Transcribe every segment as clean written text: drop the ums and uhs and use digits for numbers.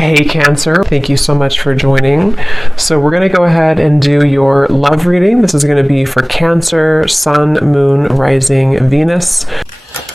Hey Cancer, thank you so much for joining. So we're going to go ahead and do your love reading. This is going to be for Cancer, Sun, Moon, Rising, Venus.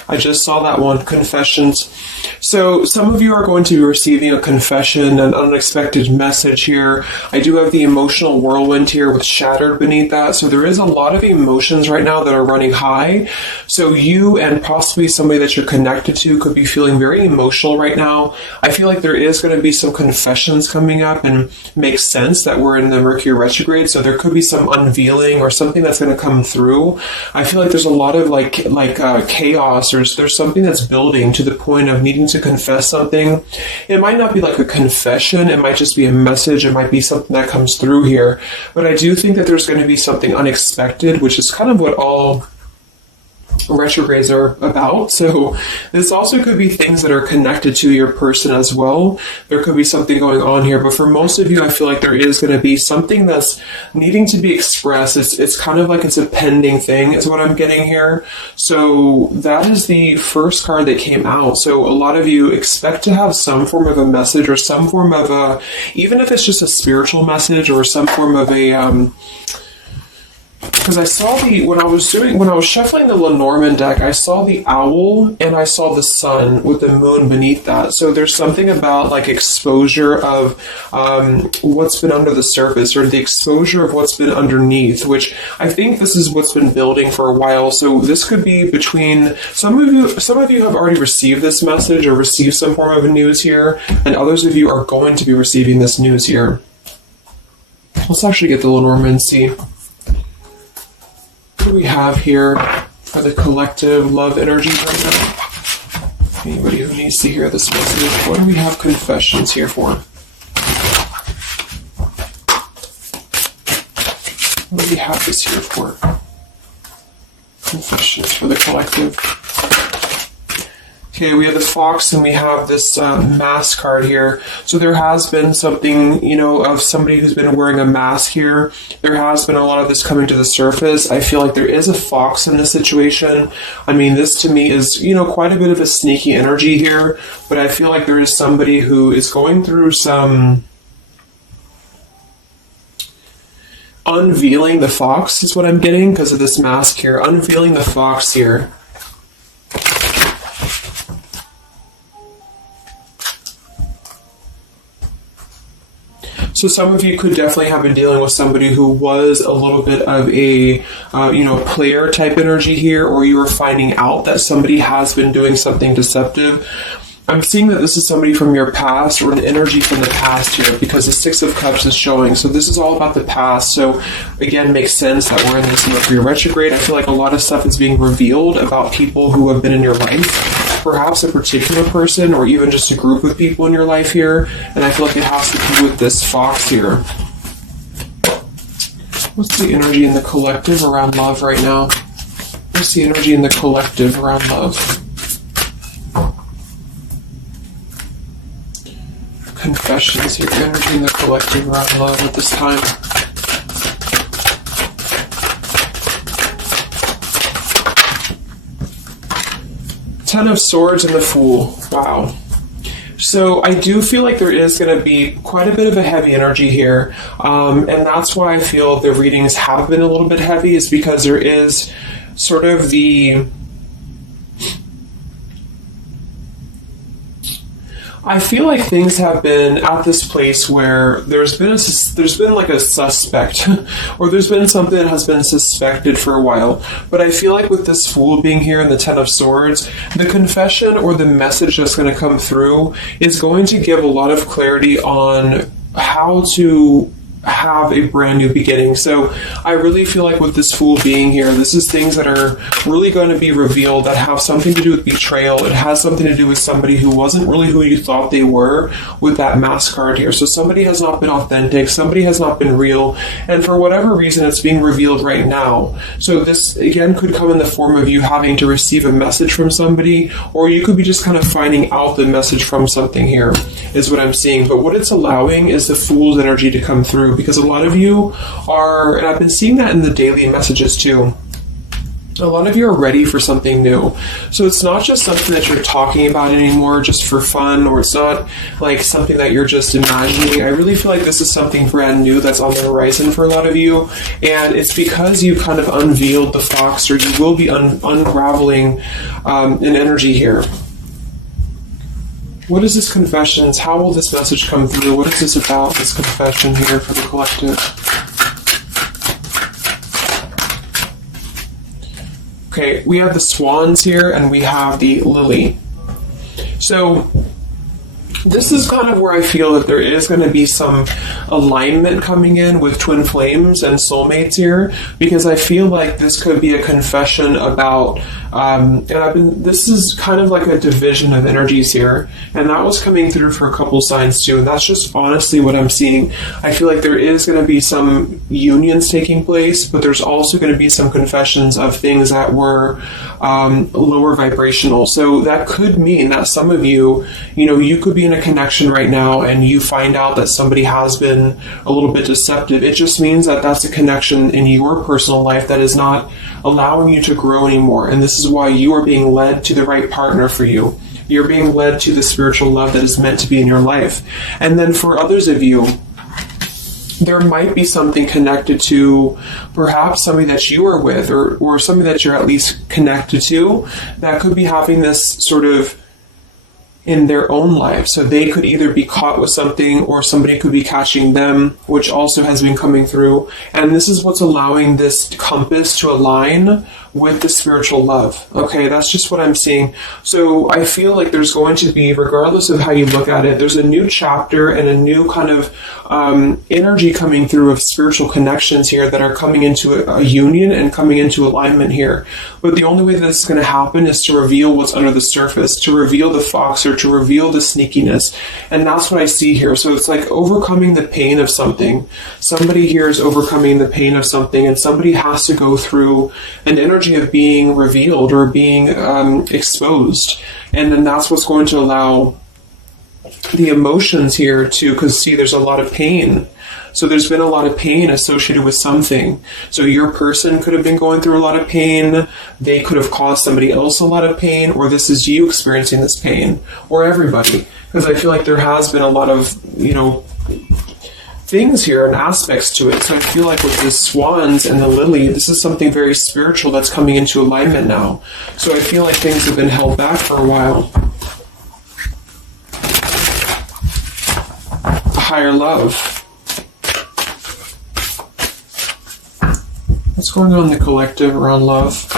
I just saw that one, confessions. So some of you are going to be receiving a confession, an unexpected message here. I do have the emotional whirlwind here with shattered beneath that. So there is a lot of emotions right now that are running high. So you and possibly somebody that you're connected to could be feeling very emotional right now. I feel like there is going to be some confessions coming up, and makes sense that we're in the Mercury retrograde. So there could be some unveiling or something that's going to come through. I feel like there's a lot of chaos. There's something that's building to the point of needing to confess something. It might not be like a confession, it might just be a message, it might be something that comes through here. But I do think that there's going to be something unexpected, which is kind of what all retrogrades are about. So this also could be things that are connected to your person as well. There could be something going on here, but for most of you, I feel like there is going to be something that's needing to be expressed. It's kind of like it's a pending thing is what I'm getting here. So that is the first card that came out. So a lot of you expect to have some form of a message or some form of a, even if it's just a spiritual message or some form of a, because I saw when I was shuffling the Lenormand deck, I saw the owl and I saw the sun with the moon beneath that. So there's something about like exposure of what's been under the surface, or the exposure of what's been underneath, which I think this is what's been building for a while. So this could be between some of you have already received this message or received some form of news here, and others of you are going to be receiving this news here. Let's actually get the Lenormand and see what we have here for the collective love energy right now. Anybody who needs to hear this message, what do we have confessions here for? What do we have this here for? Confessions for the collective. Okay, we have this fox and we have this mask card here. So there has been something, of somebody who's been wearing a mask here. There has been a lot of this coming to the surface. I feel like there is a fox in this situation. I mean, this to me is, quite a bit of a sneaky energy here. But I feel like there is somebody who is going through some unveiling the fox is what I'm getting because of this mask here. Unveiling the fox here. So some of you could definitely have been dealing with somebody who was a little bit of a, player type energy here, or you were finding out that somebody has been doing something deceptive. I'm seeing that this is somebody from your past or an energy from the past here because the Six of Cups is showing. So this is all about the past. So again, makes sense that we're in this Mercury retrograde. I feel like a lot of stuff is being revealed about people who have been in your life. Perhaps a particular person or even just a group of people in your life here. And I feel like it has to do with this fox here. What's the energy in the collective around love right now? What's the energy in the collective around love? Confessions here, energy in the collective around love at this time. Ten of Swords and the Fool. Wow. So I do feel like there is going to be quite a bit of a heavy energy here. And that's why I feel the readings have been a little bit heavy, is because there is sort of the... I feel like things have been at this place where there's been like a suspect, or there's been something that has been suspected for a while. But I feel like with this Fool being here and the Ten of Swords, the confession or the message that's going to come through is going to give a lot of clarity on how to have a brand new beginning. So I really feel like with this Fool being here, this is things that are really going to be revealed that have something to do with betrayal. It has something to do with somebody who wasn't really who you thought they were with that mask card here. So somebody has not been authentic, somebody has not been real, and for whatever reason it's being revealed right now. So this again could come in the form of you having to receive a message from somebody, or you could be just kind of finding out the message from something here, is what I'm seeing. But what it's allowing is the Fool's energy to come through, because a lot of you are, and I've been seeing that in the daily messages too, A lot of you are ready for something new. So it's not just something that you're talking about anymore just for fun, or it's not like something that you're just imagining. I really feel like this is something brand new that's on the horizon for a lot of you. And it's because you kind of unveiled the fox, or you will be unraveling an energy here. What is this confession? How will this message come through? What is this about, this confession here for the collective? Okay, we have the swans here, and we have the lily. So this is kind of where I feel that there is going to be some alignment coming in with twin flames and soulmates here, because I feel like this could be a confession about, this is kind of like a division of energies here, and that was coming through for a couple signs too, and that's just honestly what I'm seeing. I feel like there is going to be some unions taking place, but there's also going to be some confessions of things that were lower vibrational. So that could mean that some of you, you could be in a connection right now and you find out that somebody has been a little bit deceptive. It just means that that's a connection in your personal life that is not allowing you to grow anymore. And this is why you are being led to the right partner for you. You're being led to the spiritual love that is meant to be in your life. And then for others of you, there might be something connected to perhaps somebody that you are with, or somebody that you're at least connected to, that could be having this sort of in their own life. So they could either be caught with something, or somebody could be catching them, which also has been coming through. And this is what's allowing this compass to align with the spiritual love. Okay, that's just what I'm seeing. So I feel like there's going to be, regardless of how you look at it, there's a new chapter and a new kind of energy coming through of spiritual connections here that are coming into a union and coming into alignment here. But the only way that this is going to happen is to reveal what's under the surface, to reveal the fox, or to reveal the sneakiness. And that's what I see here. So it's like overcoming the pain of something. Somebody here is overcoming the pain of something, and somebody has to go through an energy of being revealed or being exposed. And then that's what's going to allow the emotions here to, because see, there's a lot of pain. So there's been a lot of pain associated with something. So your person could have been going through a lot of pain. They could have caused somebody else a lot of pain, or this is you experiencing this pain, or everybody. Because I feel like there has been a lot of, things here and aspects to it. So I feel like with the swans and the lily, this is something very spiritual that's coming into alignment now. So I feel like things have been held back for a while. A higher love. What's going on in the collective around love?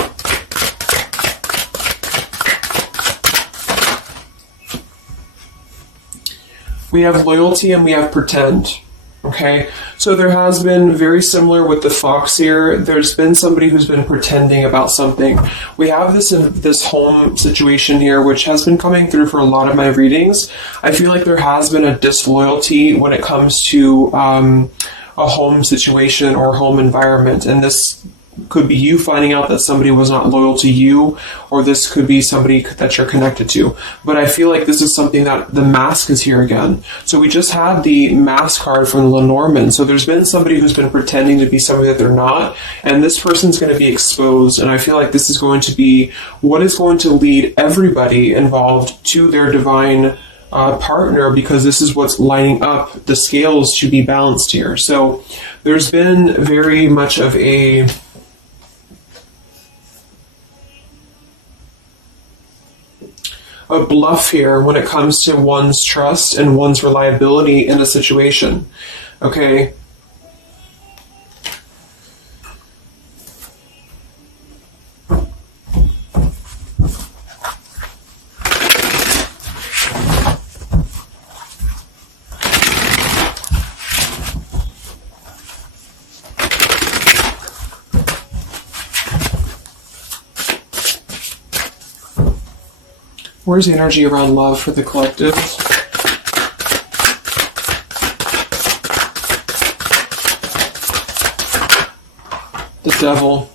We have loyalty and we have pretend. Okay, so there has been, very similar with the fox here, there's been somebody who's been pretending about something. We have this home situation here, which has been coming through for a lot of my readings. I feel like there has been a disloyalty when it comes to a home situation or home environment, and this could be you finding out that somebody was not loyal to you, or this could be somebody that you're connected to. But I feel like this is something that the mask is here again. So we just had the mask card from Lenormand. So there's been somebody who's been pretending to be somebody that they're not, and this person's going to be exposed. And I feel like this is going to be what is going to lead everybody involved to their divine partner, because this is what's lining up the scales to be balanced here. So there's been very much of a bluff here when it comes to one's trust and one's reliability in a situation. Okay. Where's the energy around love for the collective? The devil.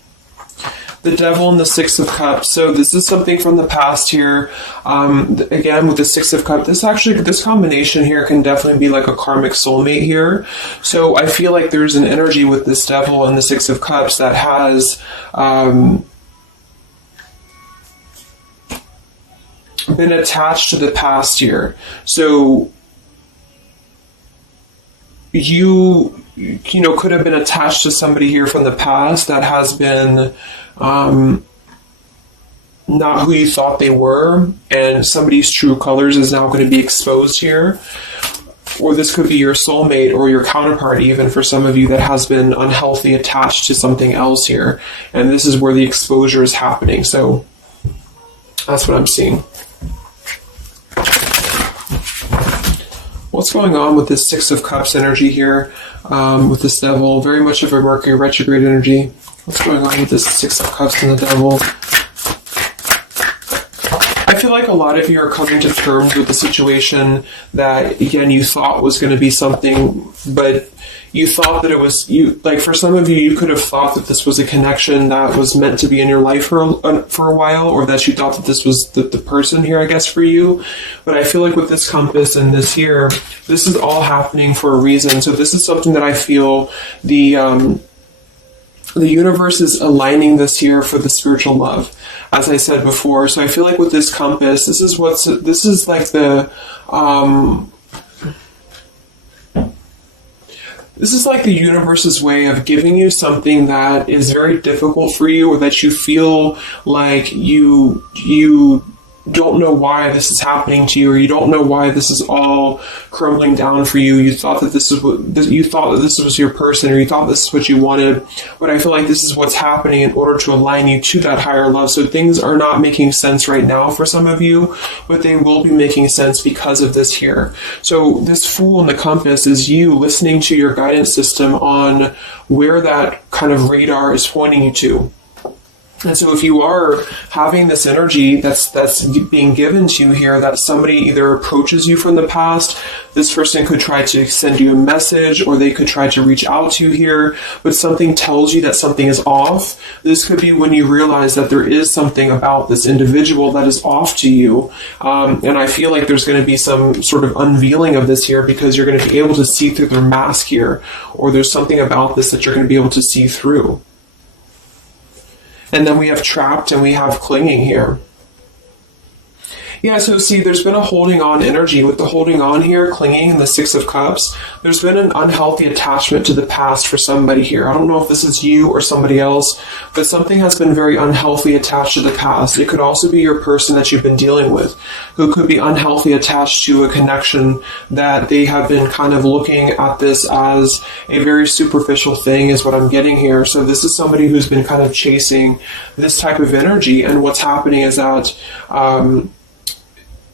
The devil and the Six of Cups. So this is something from the past here. Again, with the Six of Cups, this combination here can definitely be like a karmic soulmate here. So I feel like there's an energy with this devil and the Six of Cups that has been attached to the past here. So you could have been attached to somebody here from the past that has been not who you thought they were, and somebody's true colors is now going to be exposed here. Or this could be your soulmate or your counterpart, even for some of you, that has been unhealthy attached to something else here. And this is where the exposure is happening. So that's what I'm seeing. What's going on with this Six of Cups energy here, with this Devil? Very much of a Mercury retrograde energy. What's going on with this Six of Cups and the Devil? I feel like a lot of you are coming to terms with the situation that, again, you thought was going to be something, but you thought that it was, like for some of you, you could have thought that this was a connection that was meant to be in your life for a while, or that you thought that this was the person here, I guess, for you. But I feel like with this compass and this here, this is all happening for a reason. So this is something that I feel the universe is aligning this here for the spiritual love, as I said before. So I feel like with this compass, this is like the universe's way of giving you something that is very difficult for you, or that you feel like you don't know why this is happening to you, or you don't know why this is all crumbling down for you. You thought that this was your person, or you thought this is what you wanted. But I feel like this is what's happening in order to align you to that higher love. So things are not making sense right now for some of you, but they will be making sense because of this here. So this Fool in the compass is you listening to your guidance system on where that kind of radar is pointing you to. And so if you are having this energy that's being given to you here, that somebody either approaches you from the past, this person could try to send you a message, or they could try to reach out to you here, but something tells you that something is off. This could be when you realize that there is something about this individual that is off to you. And I feel like there's going to be some sort of unveiling of this here, because you're going to be able to see through their mask here, or there's something about this that you're going to be able to see through. And then we have trapped and we have clinging here. Yeah, so see, there's been a holding on energy. With the holding on here, clinging, and the Six of Cups, there's been an unhealthy attachment to the past for somebody here. I don't know if this is you or somebody else, but something has been very unhealthy attached to the past. It could also be your person that you've been dealing with, who could be unhealthy attached to a connection that they have been kind of looking at this as a very superficial thing, is what I'm getting here. So this is somebody who's been kind of chasing this type of energy, and what's happening is that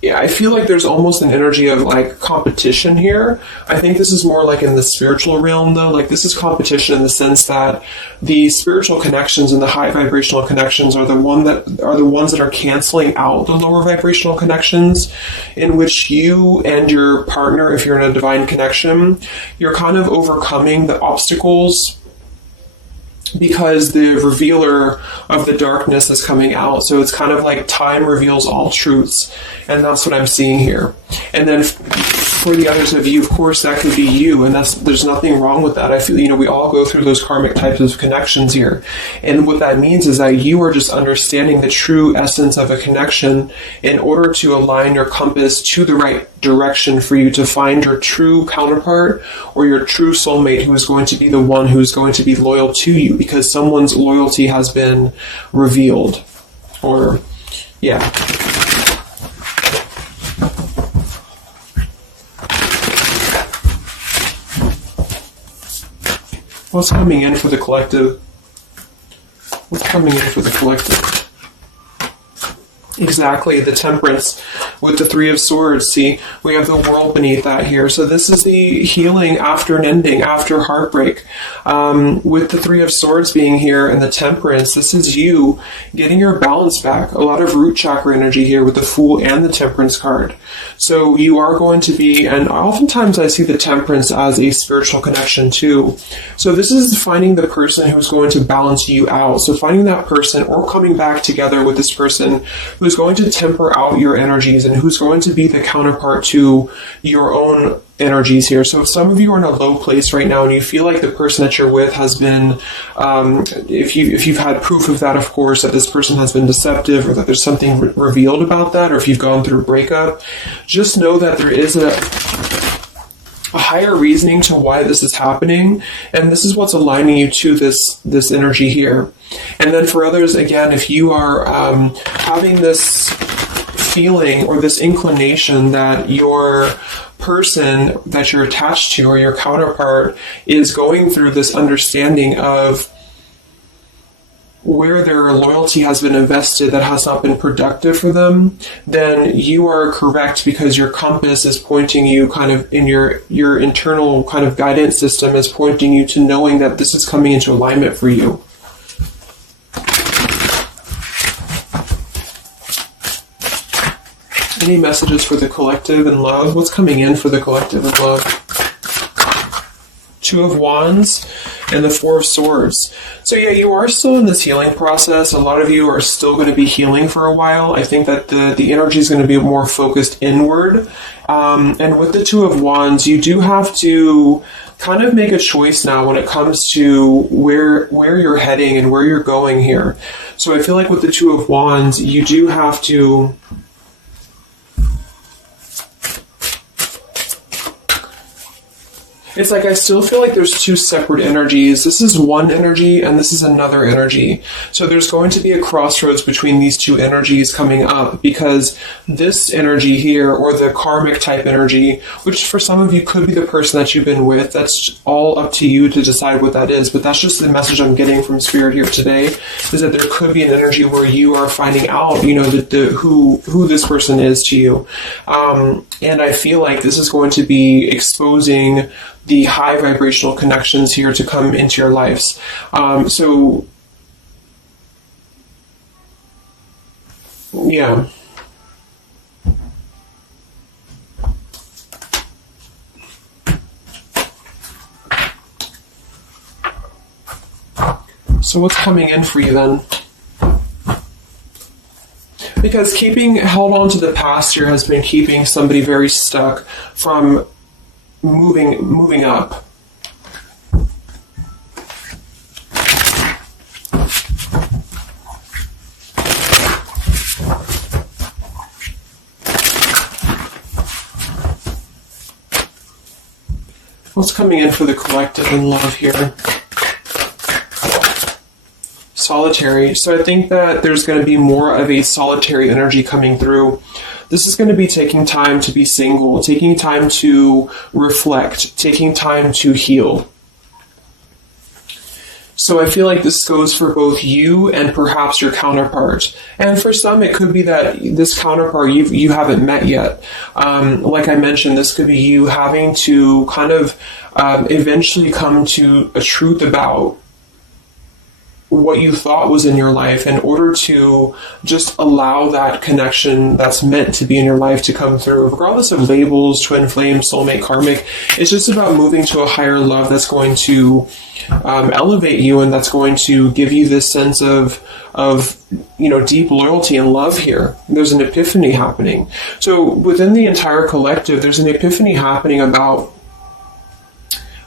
yeah, I feel like there's almost an energy of like competition here. I think this is more like in the spiritual realm though. Like this is competition in the sense that the spiritual connections and the high vibrational connections are the ones that are canceling out the lower vibrational connections, in which you and your partner, if you're in a divine connection, you're kind of overcoming the obstacles, because the revealer of the darkness is coming out. So it's kind of like time reveals all truths, and that's what I'm seeing here. And then for the others of you, of course, that could be you, and there's nothing wrong with that. I feel, we all go through those karmic types of connections here. And what that means is that you are just understanding the true essence of a connection in order to align your compass to the right direction for you to find your true counterpart, or your true soulmate, who is going to be the one who's going to be loyal to you, because someone's loyalty has been revealed. Or, yeah. What's coming in for the collective? What's coming in for the collective? Exactly, the Temperance with the Three of Swords. See, we have the World beneath that here. So this is the healing after an ending, after heartbreak. With the Three of Swords being here and the Temperance, this is you getting your balance back. A lot of root chakra energy here with the Fool and the Temperance card. So you are going to be, and oftentimes I see the Temperance as a spiritual connection too. So this is finding the person who's going to balance you out. So finding that person, or coming back together with this person who's who's going to temper out your energies and who's going to be the counterpart to your own energies here. So if some of you are in a low place right now and you feel like the person that you're with has been, if you've had proof of that, of course, that this person has been deceptive or that there's something revealed about that, or if you've gone through a breakup, just know that there is a higher reasoning to why this is happening, and this is what's aligning you to this energy here. And then for others, again, if you are having this feeling or this inclination that your person that you're attached to or your counterpart is going through this understanding of where their loyalty has been invested that has not been productive for them, then you are correct, because your compass is pointing you kind of in your internal kind of guidance system is pointing you to knowing that this is coming into alignment for you. Any messages for the collective and love? What's coming in for the collective and love? Two of Wands and the Four of Swords. So yeah, you are still in this healing process. A lot of you are still going to be healing for a while. I think that the energy is going to be more focused inward. And with the Two of Wands, you do have to kind of make a choice now when it comes to where you're heading and where you're going here. So I feel like with the Two of Wands, you do have to it's like I still feel like there's two separate energies. This is one energy and this is another energy. So there's going to be a crossroads between these two energies coming up, because this energy here, or the karmic type energy, which for some of you could be the person that you've been with, that's all up to you to decide what that is. But that's just the message I'm getting from Spirit here today, is that there could be an energy where you are finding out, you know, who this person is to you. And I feel like this is going to be exposing the high vibrational connections here to come into your lives. So, yeah. So what's coming in for you then? Because held on to the past here has been keeping somebody very stuck from moving up. What's coming in for the collective and love here? Solitary. So I think that there's going to be more of a solitary energy coming through. This is going to be taking time to be single, taking time to reflect, taking time to heal. So I feel like this goes for both you and perhaps your counterpart. And for some, it could be that this counterpart you haven't met yet. Like I mentioned, this could be you having to kind of eventually come to a truth about what you thought was in your life in order to just allow that connection that's meant to be in your life to come through, regardless of labels, twin flame, soulmate, karmic. It's just about moving to a higher love that's going to elevate you, and that's going to give you this sense of deep loyalty and love here. There's an epiphany happening. So within the entire collective, there's an epiphany happening about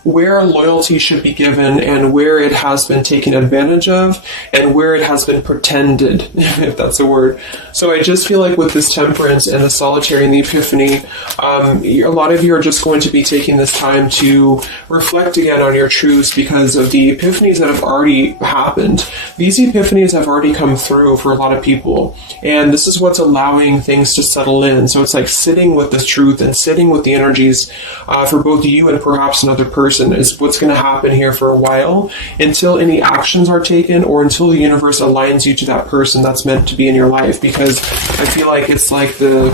where loyalty should be given and where it has been taken advantage of and where it has been pretended, if that's a word. So I just feel like with this temperance and the solitary and the epiphany, a lot of you are just going to be taking this time to reflect again on your truths because of the epiphanies that have already happened. These epiphanies have already come through for a lot of people, and this is what's allowing things to settle in. So it's like sitting with the truth and sitting with the energies for both you and perhaps another person is what's going to happen here for a while, until any actions are taken or until the universe aligns you to that person that's meant to be in your life. Because I feel like it's like there's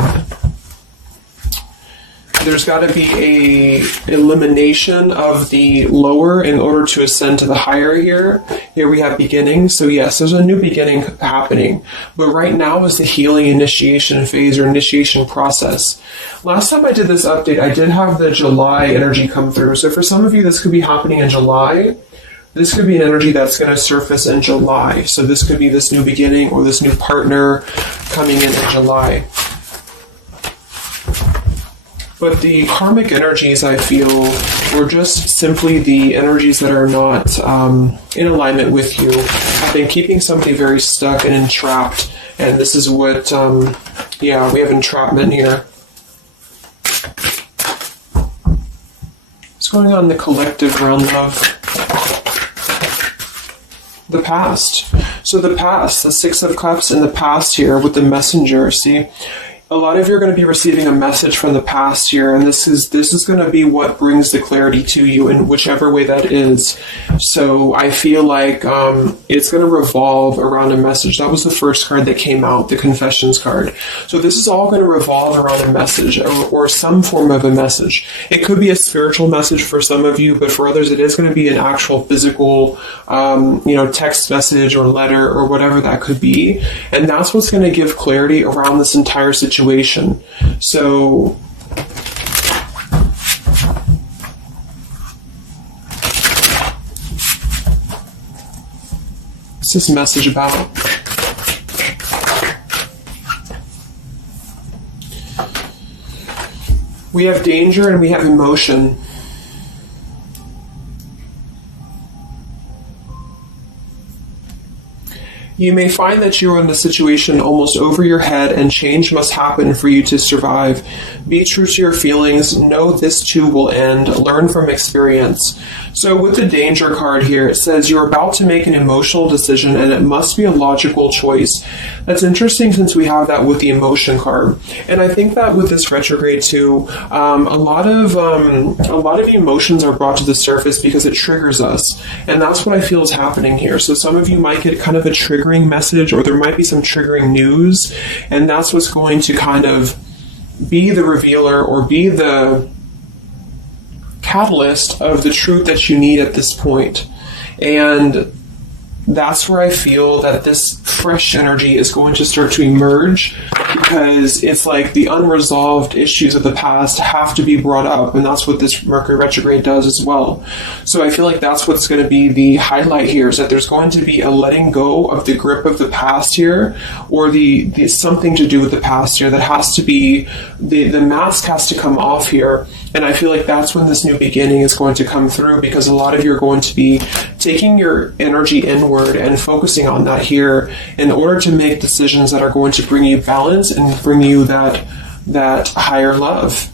got to be a elimination of the lower in order to ascend to the higher here. Here we have beginning. So yes, there's a new beginning happening. But right now is the healing initiation phase or initiation process. Last time I did this update, I did have the July energy come through. So for some of you, this could be happening in July. This could be an energy that's going to surface in July. So this could be this new beginning or this new partner coming in July. But the karmic energies, I feel, were just simply the energies that are not in alignment with you. Have been keeping somebody very stuck and entrapped. And this is what, we have entrapment here. What's going on in the collective realm of the past? So the past, the Six of Cups in the past here with the messenger, see? A lot of you are going to be receiving a message from the past here, and this is going to be what brings the clarity to you in whichever way that is. So I feel like it's going to revolve around a message. That was the first card that came out, the Confessions card. So this is all going to revolve around a message or some form of a message. It could be a spiritual message for some of you, but for others it is going to be an actual physical text message or letter or whatever that could be. And that's what's going to give clarity around this entire situation. So what's this message about? We have danger and we have emotion. You may find that you are in a situation almost over your head and change must happen for you to survive. Be true to your feelings. Know this too will end. Learn from experience. So with the danger card here, it says you're about to make an emotional decision and it must be a logical choice. That's interesting since we have that with the emotion card. And I think that with this retrograde too, a lot of emotions are brought to the surface because it triggers us. And that's what I feel is happening here. So some of you might get kind of a triggering message, or there might be some triggering news, and that's what's going to kind of be the revealer or be the catalyst of the truth that you need at this point. And that's where I feel that this fresh energy is going to start to emerge, because it's like the unresolved issues of the past have to be brought up, and that's what this Mercury retrograde does as well. So I feel like that's what's going to be the highlight here, is that there's going to be a letting go of the grip of the past here, or the something to do with the past here that has to be, the mask has to come off here. And I feel like that's when this new beginning is going to come through, because a lot of you are going to be taking your energy inward and focusing on that here in order to make decisions that are going to bring you balance and bring you that higher love.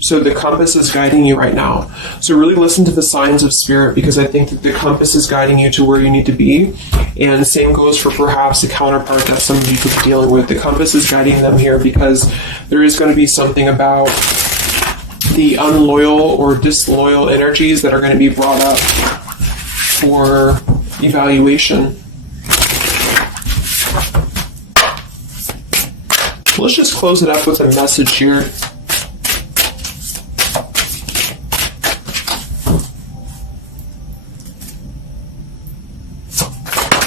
So the compass is guiding you right now. So really listen to the signs of spirit, because I think that the compass is guiding you to where you need to be. And same goes for perhaps the counterpart that some of you could be dealing with. The compass is guiding them here because there is going to be something about the unloyal or disloyal energies that are going to be brought up for evaluation. Let's just close it up with a message here.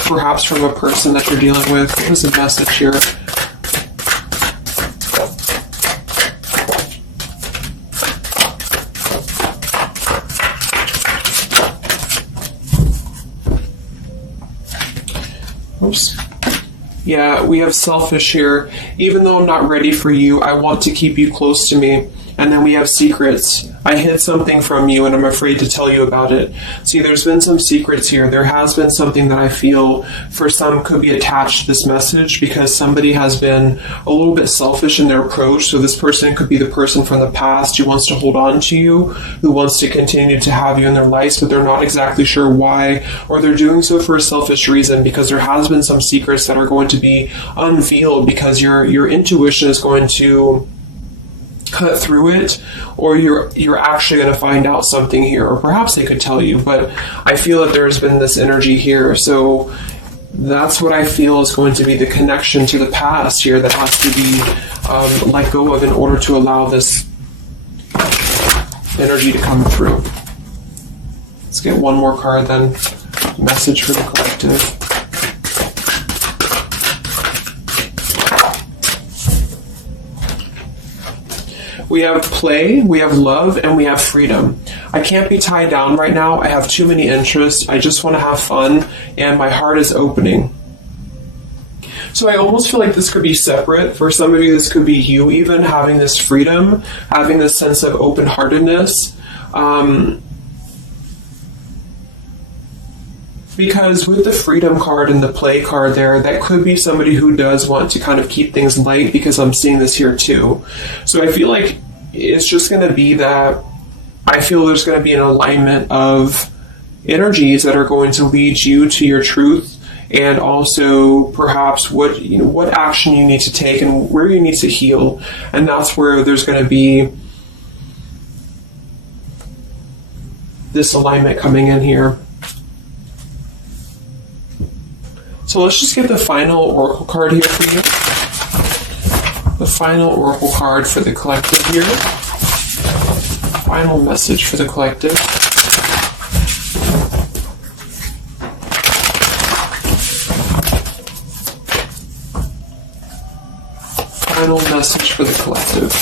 Perhaps from a person that you're dealing with. What is the message here? Oops. Yeah, we have selfish here. Even though I'm not ready for you, I want to keep you close to me. And then we have secrets. I hid something from you and I'm afraid to tell you about it. See, there's been some secrets here. There has been something that I feel for some could be attached to this message, because somebody has been a little bit selfish in their approach. So this person could be the person from the past who wants to hold on to you, who wants to continue to have you in their lives, but they're not exactly sure why, or they're doing so for a selfish reason, because there has been some secrets that are going to be unveiled, because your intuition is going to cut through it, or you're actually going to find out something here, or perhaps they could tell you, but I feel that there's been this energy here. So that's what I feel is going to be the connection to the past here that has to be let go of in order to allow this energy to come through. Let's get one more card then. Message for the collective. We have play, we have love, and we have freedom. I can't be tied down right now. I have too many interests. I just want to have fun, and my heart is opening. So I almost feel like this could be separate. For some of you, this could be you even having this freedom, having this sense of open-heartedness. Because with the freedom card and the play card there, that could be somebody who does want to kind of keep things light, because I'm seeing this here too. So I feel like it's just going to be that I feel there's going to be an alignment of energies that are going to lead you to your truth, and also perhaps what action you need to take and where you need to heal. And that's where there's going to be this alignment coming in here. So let's just get the final oracle card here for you. The final oracle card for the collective here. Final message for the collective. Final message for the collective.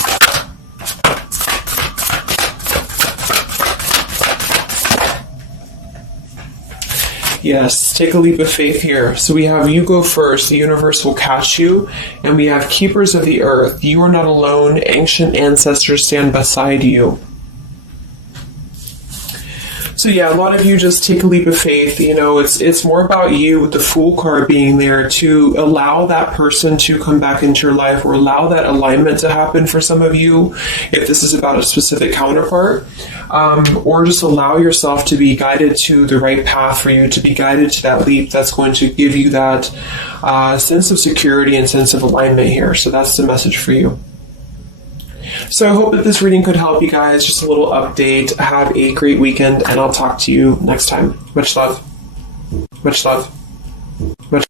Yes, take a leap of faith here. So we have you go first, the universe will catch you. And we have keepers of the earth. You are not alone. Ancient ancestors stand beside you. So yeah, a lot of you just take a leap of faith. It's more about you with the Fool card being there to allow that person to come back into your life, or allow that alignment to happen for some of you, if this is about a specific counterpart, or just allow yourself to be guided to the right path for you, to be guided to that leap that's going to give you that sense of security and sense of alignment here. So that's the message for you. So I hope that this reading could help you guys. Just a little update. Have a great weekend, and I'll talk to you next time. Much love. Much love.